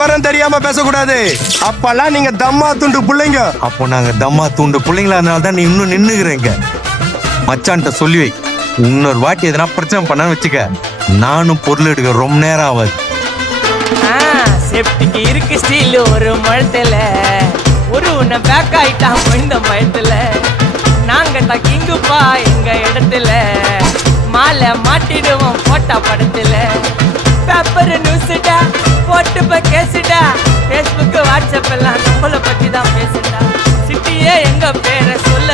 தெரியாம பேசக்கூடாது. அப்பெல்லாம் நீங்க தம்மா துண்டு பிள்ளைங்க. அப்போ நாங்க தம்மா தூண்டு பிள்ளைங்களா இருந்தால்தான் நீ இன்னும் நின்னுகிறீங்க. மச்சான்ட்ட சொல்லி வை, இன்னொரு வாட்டி எதனா பிரச்சனை பண்ண வச்சுக்க, நானும் பொருள் எடுக்க ரொம்ப நேரம் ஆகாது. சேஃப்டிக்கு இருக்கு ஸ்டீல் ஒரு மழத்துல, ஒரு உன்னை பேக் ஆயிட்டான் இந்த பயத்துல. நாங்க தான் கிங்குப்பா எங்க இடத்துல, மாலை மாட்டிடுவோம் போட்டா படத்துல. பேப்பர் நியூஸ்டா போட்டு கேசுடா, ஃபேஸ்புக் வாட்ஸ்அப் எல்லாம் நம்மளை பத்தி தான் பேசுடா. சிட்டியே எங்க பேரை சொல்ல